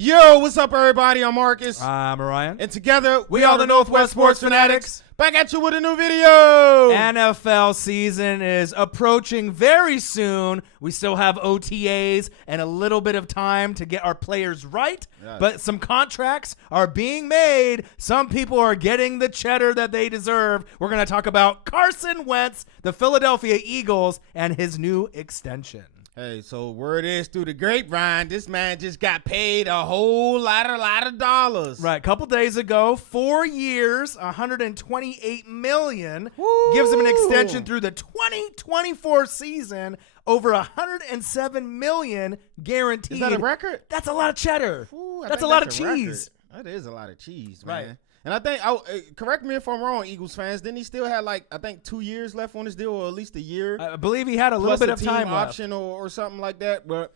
Yo, what's up, everybody? I'm Marcus. I'm Orion. And together, we are the Northwest Sports Fanatics. Back at you with a new video. NFL season is approaching very soon. We still have OTAs and a little bit of time to get our players right. Yes. But some contracts are being made. Some people are getting the cheddar that they deserve. We're going to talk about Carson Wentz, the Philadelphia Eagles, and his new extension. Hey, so word is through the grapevine, this man just got paid a whole lot of dollars. Right, a couple days ago, 4 years, $128 million. Woo! Gives him an extension through the 2024 season, over $107 million guaranteed. Is that a record? That's a lot of cheddar. Ooh, that's a lot of cheese. That is a lot of cheese, man. Right. And I think, correct me if I'm wrong, Eagles fans, didn't he still have, 2 years left on his deal, or at least a year? I believe he had a little bit of time option left. or something like that. But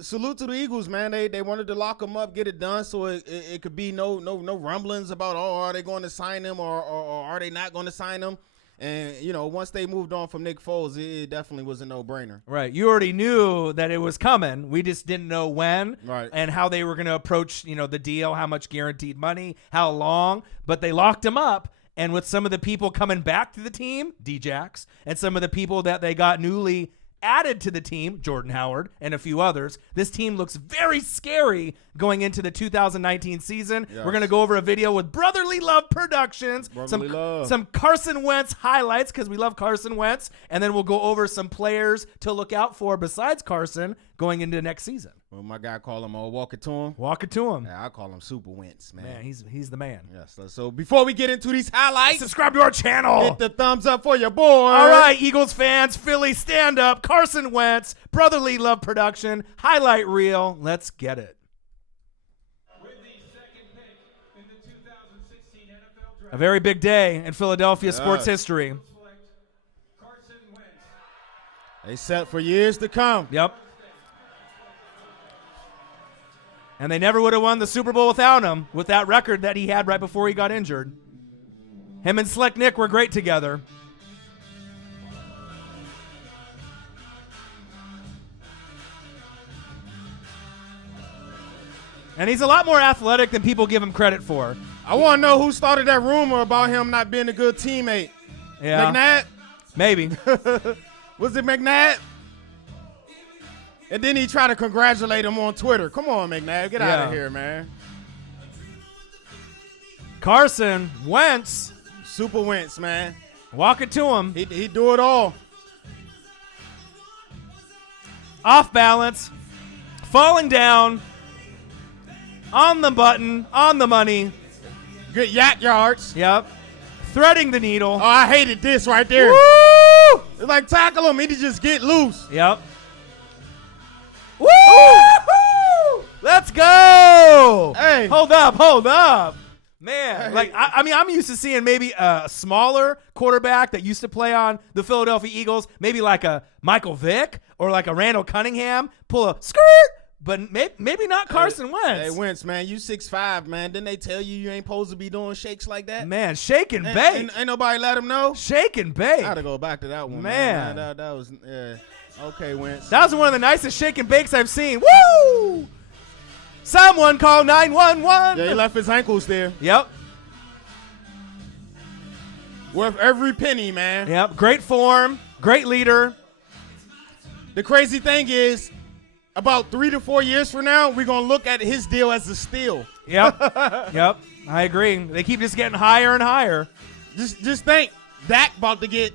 salute to the Eagles, man. They wanted to lock him up, get it done, so it could be no rumblings about, are they going to sign him or are they not going to sign him? And, once they moved on from Nick Foles, it definitely was a no-brainer. Right. You already knew that it was coming. We just didn't know when and how they were going to approach, the deal, how much guaranteed money, how long. But they locked him up. And with some of the people coming back to the team, D-Jax, and some of the people that they got newly added to the team, Jordan Howard, and a few others, this team looks very scary going into the 2019 season. Yes. We're going to go over a video with Brotherly Love Productions, some Carson Wentz highlights, because we love Carson Wentz, and then we'll go over some players to look out for besides Carson going into next season. Well, my guy call him walk it to him. Walk it to him. Yeah, I call him Super Wentz, man. Man, he's the man. Yes. So before we get into these highlights, subscribe to our channel. Hit the thumbs up for your boy. All right, Eagles fans, Philly stand up. Carson Wentz, Brotherly Love Production, highlight reel. Let's get it. With the second pick in the 2016 NFL Draft, a very big day in Philadelphia sports history. Carson Wentz. They set for years to come. Yep. And they never would have won the Super Bowl without him, with that record that he had right before he got injured. Him and Slick Nick were great together. And he's a lot more athletic than people give him credit for. I want to know who started that rumor about him not being a good teammate. Yeah. McNabb? Maybe. Was it McNabb? And then he tried to congratulate him on Twitter. Come on, McNabb. Get out of here, man. Carson Wentz. Super Wentz, man. Walk it to him. He do it all. Off balance. Falling down. On the button. On the money. Good yak yards. Yep. Threading the needle. Oh, I hated this right there. Woo! It's like tackle him. He just get loose. Yep. Woo! Let's go! Hey. Hold up. Man, hey. I'm used to seeing maybe a smaller quarterback that used to play on the Philadelphia Eagles, maybe like a Michael Vick or like a Randall Cunningham, pull a skirt, but maybe not Carson Wentz. Hey, Wentz, man, you 6'5", man. Didn't they tell you ain't supposed to be doing shakes like that? Man, shake and bake. Ain't nobody let him know? Shake and bake. I got to go back to that one, man. That was, okay, Wentz. That was one of the nicest shake and bakes I've seen. Woo! Someone call 911. Yeah, he left his ankles there. Yep. Worth every penny, man. Yep. Great form. Great leader. The crazy thing is, about 3 to 4 years from now, we're going to look at his deal as a steal. Yep. Yep. I agree. They keep just getting higher and higher. Just think, Dak about to get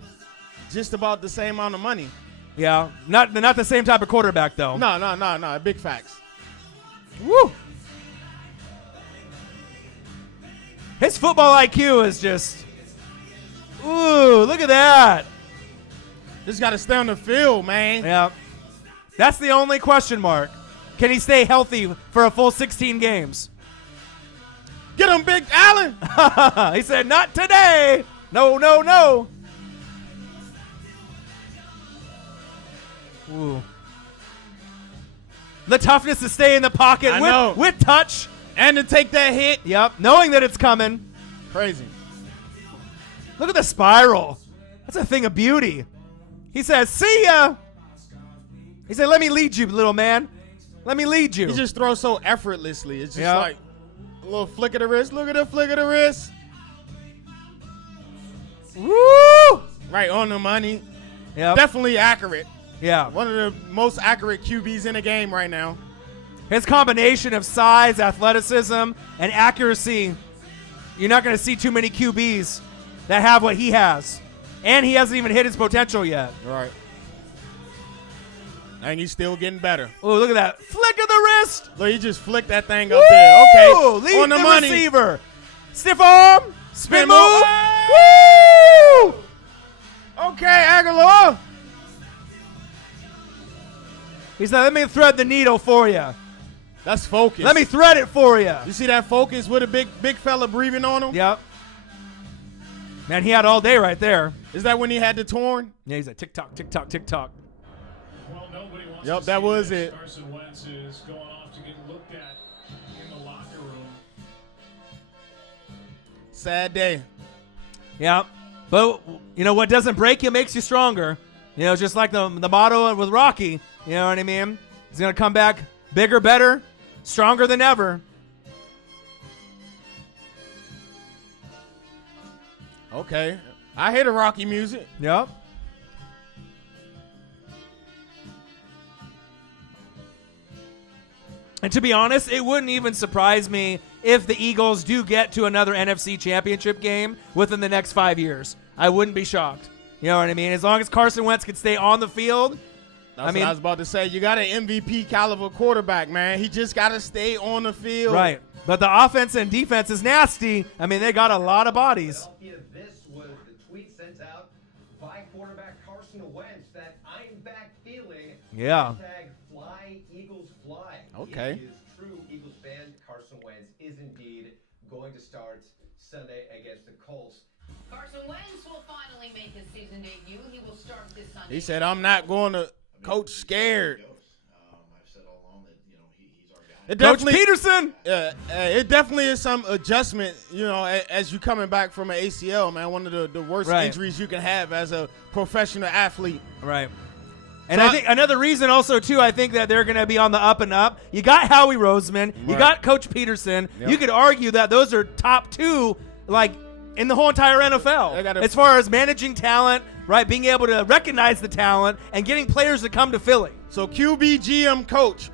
just about the same amount of money. Yeah. Not the same type of quarterback, though. No. Big facts. Woo! His football IQ is just, ooh, look at that. Just got to stay on the field, man. Yeah. That's the only question mark. Can he stay healthy for a full 16 games? Get him, Big Allen. He said, not today. No. Ooh. The toughness to stay in the pocket with touch. And to take that hit. Yep. Knowing that it's coming. Crazy. Look at the spiral. That's a thing of beauty. He says, see ya. He said, let me lead you, little man. Let me lead you. He just throws so effortlessly. It's just Yeah. like a little flick of the wrist. Look at the flick of the wrist. Woo! Right on the money. Yeah. Definitely accurate. Yeah. One of the most accurate QBs in the game right now. His combination of size, athleticism, and accuracy, you're not going to see too mmany QBs that have what he has. And he hasn't even hit his potential yet. Right. And he's still getting better. Oh, look at that. Flick of the wrist. Look, he just flicked that thing up there. Okay. Lead on the money. receiver. Stiff arm. Spin move. Woo! Okay, Aguilar. He said, let me thread the needle for you. That's focus. Let me thread it for you. You see that focus with a big fella breathing on him? Yep. Man, he had all day right there. Is that when he had the torn? Yeah, he's like tick-tock, tick-tock, tick-tock. Well, nobody wants Yep, to that see was this. it. Carson Wentz is going off to get looked at in the locker room. Sad day. Yeah. But, you know, what doesn't break you makes you stronger. You know, just like the motto with Rocky. You know what I mean? He's going to come back bigger, better, stronger than ever. Okay. I hear the Rocky music. Yep. And to be honest, it wouldn't even surprise me if the Eagles do get to another NFC championship game within the next 5 years. I wouldn't be shocked. You know what I mean? As long as Carson Wentz can stay on the field. That's what I was about to say. You got an MVP caliber quarterback, man. He just got to stay on the field. Right. But the offense and defense is nasty. I mean, they got a lot of bodies. This was the tweet sent out by quarterback Carson Wentz that I'm back feeling. Yeah. Hashtag fly Eagles fly. Okay. It is true, Eagles fan. Carson Wentz is indeed going to start Sunday against the Colts. Carson Wentz will finally make his season debut. He will start this Sunday. He said, I'm not going to coach scared. I've said all along that he's our guy. It Coach definitely- Peterson. It definitely is some adjustment, you know, as you coming back from an ACL, man. One of the worst Right. injuries you can have as a professional athlete. Right. And So I think another reason also, too, I think that they're going to be on the up and up. You got Howie Roseman. You Right. got Coach Peterson. Yep. You could argue that those are top two, like, in the whole entire NFL. They gotta- As far as managing talent, right, being able to recognize the talent and getting players to come to Philly. So QB, GM, coach,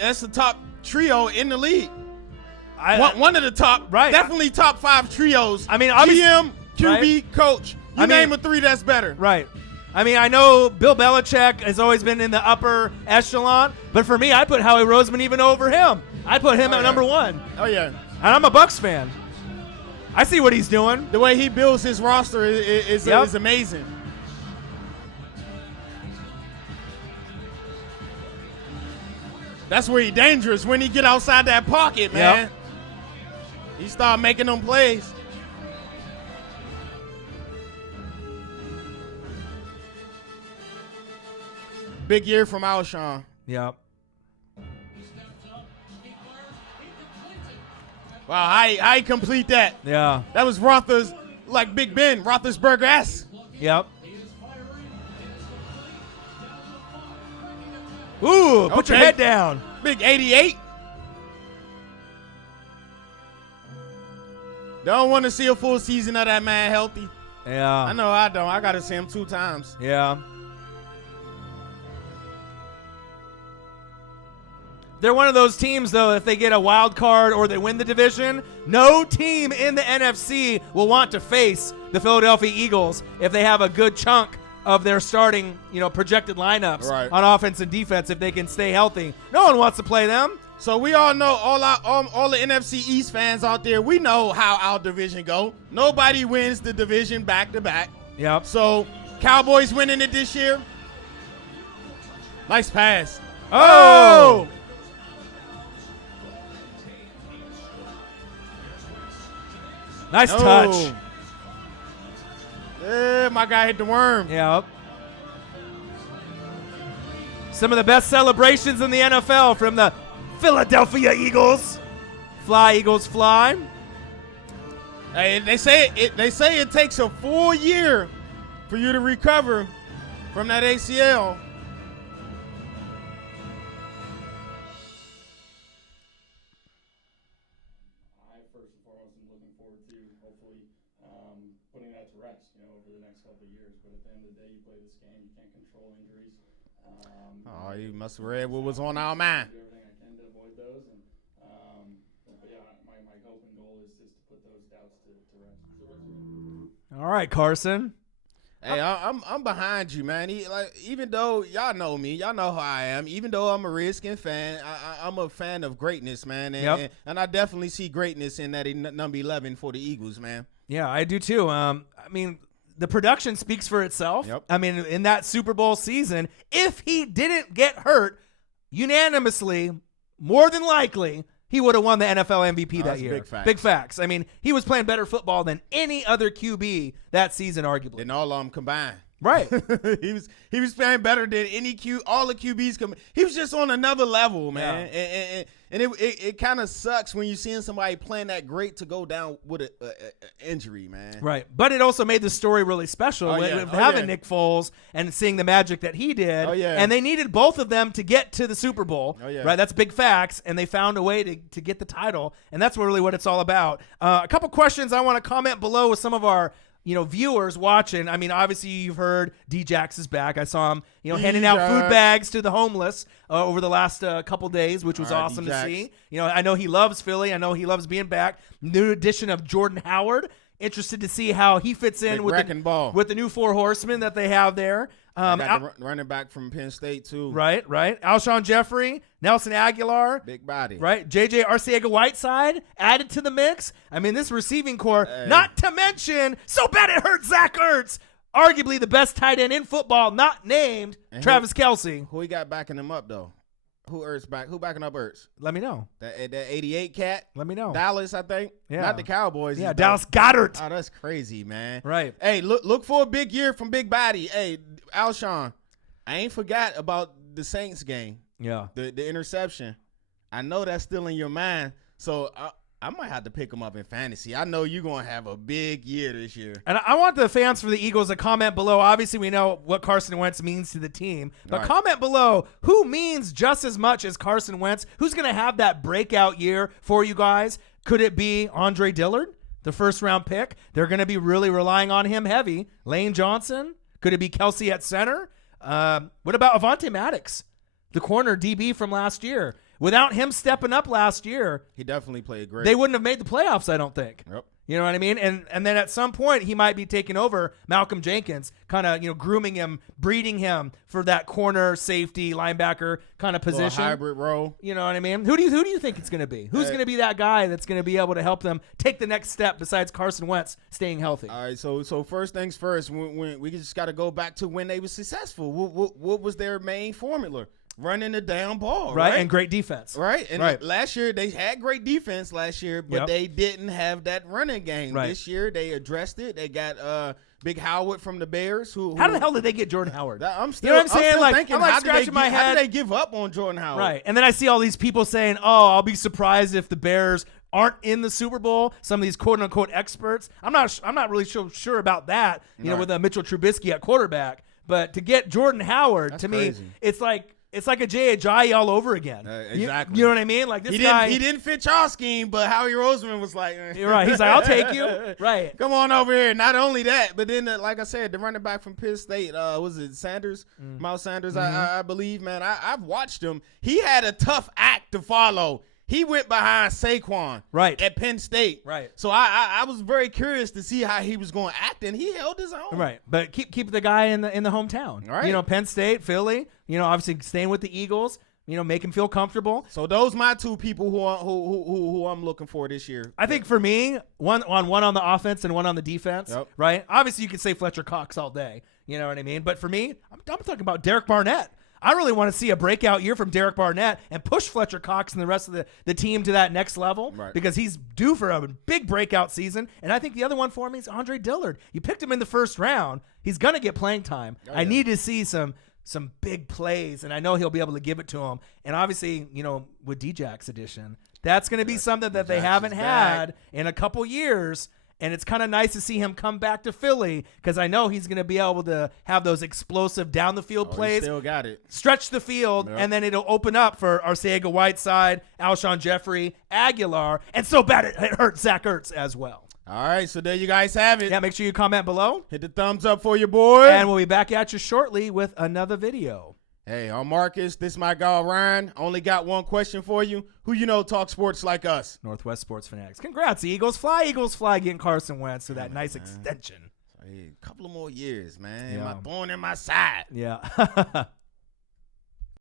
that's the top trio in the league. One of the top, Right. definitely top 5 trios. I mean, obviously- GM, QB, right. coach. You I mean- name a 3 that's better. Right. I mean, I know Bill Belichick has always been in the upper echelon, but for me, I put Howie Roseman even over him. I'd put him Oh, at yeah. number 1. Oh, yeah. And I'm a Bucs fan. I see what he's doing. The way he builds his roster is Yep. amazing. That's where he's dangerous, when he get outside that pocket, man. Yep. He start making them plays. Big year from Alshon. Yep. Wow, how he complete that? Yeah. That was like Big Ben, Roethlisberger-esque. Yep. Ooh, put your Okay. head down. Big 88. Don't want to see a full season of that man healthy. Yeah. I know I don't. I got to see him 2 times. Yeah. They're one of those teams, though, if they get a wild card or they win the division, no team in the NFC will want to face the Philadelphia Eagles if they have a good chunk of their starting, projected lineups Right. on offense and defense if they can stay healthy. No one wants to play them. So we all know, all the NFC East fans out there, we know how our division go. Nobody wins the division back-to-back. Yep. So Cowboys winning it this year. Nice pass. Oh! Nice No. touch. My guy hit the worm. Yep. Some of the best celebrations in the NFL from the Philadelphia Eagles. Fly, Eagles, fly. Hey, they say it takes a full year for you to recover from that ACL. first and foremost, I'm looking forward to hopefully putting that to rest, over the next couple of years. But at the end of the day, you play this game, you can't control injuries. You must have read what was on our mind. Do everything I can to avoid those, and but yeah, my hope and goal is just to put those doubts to rest. All right, Carson. Hey, I'm behind you, man. Even though y'all know me, y'all know how I am. Even though I'm a Redskin fan, I'm a fan of greatness, man. And I definitely see greatness in that number 11 for the Eagles, man. Yeah, I do too. I mean, the production speaks for itself. Yep. I mean, in that Super Bowl season, if he didn't get hurt, unanimously, more than likely, he would have won the NFL MVP that year. Big facts. I mean, he was playing better football than any other QB that season, arguably. Than all of them combined. Right. he was playing better than all the QBs. He was just on another level, man. Yeah. And it kind of sucks when you're seeing somebody playing that great to go down with an injury, man. Right. But it also made the story really special with having Nick Foles and seeing the magic that he did. Oh, yeah. And they needed both of them to get to the Super Bowl. Oh, yeah. Right. That's big facts. And they found a way to get the title. And that's really what it's all about. A couple questions I want to comment below with some of our viewers watching. I mean, obviously you've heard D-Jax is back. I saw him, handing out food bags to the homeless over the last couple days, which was awesome D-Jax. to see. I know he loves Philly. I know he loves being back. New addition of Jordan Howard. Interested to see how he fits in with the new four horsemen that they have there. Got the running back from Penn State, too. Right. Alshon Jeffrey, Nelson Aguilar. Big body. Right. J.J. Arcega-Whiteside added to the mix. I mean, this receiving core, not to mention, so bad it hurts Zach Ertz, arguably the best tight end in football, not named Travis Kelce. Who he got backing him up, though? Who backing up Ertz? Let me know. That 88 cat? Let me know. Dallas, I think. Yeah. Not the Cowboys. Yeah, Dallas Goedert. Oh, that's crazy, man. Right. Hey, look for a big year from Big Body. Hey, Alshon, I ain't forgot about the Saints game. Yeah. The interception. I know that's still in your mind. So I might have to pick him up in fantasy. I know you're going to have a big year this year. And I want the fans for the Eagles to comment below. Obviously, we know what Carson Wentz means to the team. But comment below who means just as much as Carson Wentz. Who's going to have that breakout year for you guys? Could it be Andre Dillard, the first-round pick? They're going to be really relying on him heavy. Lane Johnson? Could it be Kelce at center? What about Avonte Maddox, the corner DB from last year? Without him stepping up last year, he definitely played great. They wouldn't have made the playoffs, I don't think. Yep. You know what I mean? And then at some point, he might be taking over Malcolm Jenkins, kind of grooming him, breeding him for that corner safety linebacker kind of position. Hybrid role. You know what I mean? Who do you think it's going to be? Who's going to be that guy that's going to be able to help them take the next step besides Carson Wentz staying healthy? All right, so first things first, when we just got to go back to when they were successful. What was their main formula? Running the damn ball, right? And great defense. Right. And last year, they had great defense last year, but they didn't have that running game. Right. This year, they addressed it. They got Big Howard from the Bears. How the hell did they get Jordan Howard? I'm still, you know what I'm saying? I'm like, thinking, I'm like how scratching my head. How did they give up on Jordan Howard? Right. And then I see all these people saying, oh, I'll be surprised if the Bears aren't in the Super Bowl. Some of these quote-unquote experts. I'm not really sure about that, with Mitchell Trubisky at quarterback. But to get Jordan Howard, That's to crazy. me, it's like a Jay Ajayi all over again. Exactly. You know what I mean? Like this guy. He didn't fit y'all scheme, but Howie Roseman was like, you're right. He's like, I'll take you. Right. Come on over here. Not only that, but then, like I said, the running back from Penn State, was it Sanders? Miles Sanders, I believe, man. I've watched him. He had a tough act to follow. He went behind Saquon at Penn State. Right. So I was very curious to see how he was going to act, and he held his own. Right. But keep the guy in the hometown. Right. Penn State, Philly, obviously staying with the Eagles, make him feel comfortable. So those my two people who I'm looking for this year. I think for me, one on the offense and one on the defense. Yep. Right. Obviously you could say Fletcher Cox all day. You know what I mean? But for me, I'm talking about Derek Barnett. I really want to see a breakout year from Derek Barnett and push Fletcher Cox and the rest of the team to that next level because he's due for a big breakout season. And I think the other one for me is Andre Dillard. You picked him in the first round. He's going to get playing time. I need to see some big plays, and I know he'll be able to give it to him. And obviously, with D-Jax edition, that's going to be something that they haven't had in a couple years. And it's kind of nice to see him come back to Philly because I know he's going to be able to have those explosive down the field plays. Still got it. Stretch the field, and then it'll open up for Arcega-Whiteside, Alshon Jeffrey, Aguilar, and so bad it hurt Zach Ertz as well. All right, so there you guys have it. Yeah, make sure you comment below. Hit the thumbs up for your boy. And we'll be back at you shortly with another video. Hey, I'm Marcus. This is my guy, Ryan. Only got one question for you. Who you know talk sports like us? Northwest Sports Fanatics. Congrats, Eagles. Eagles fly, getting Carson Wentz to that nice extension. Hey, a couple of more years, man. Yeah. My thorn in my side. Yeah.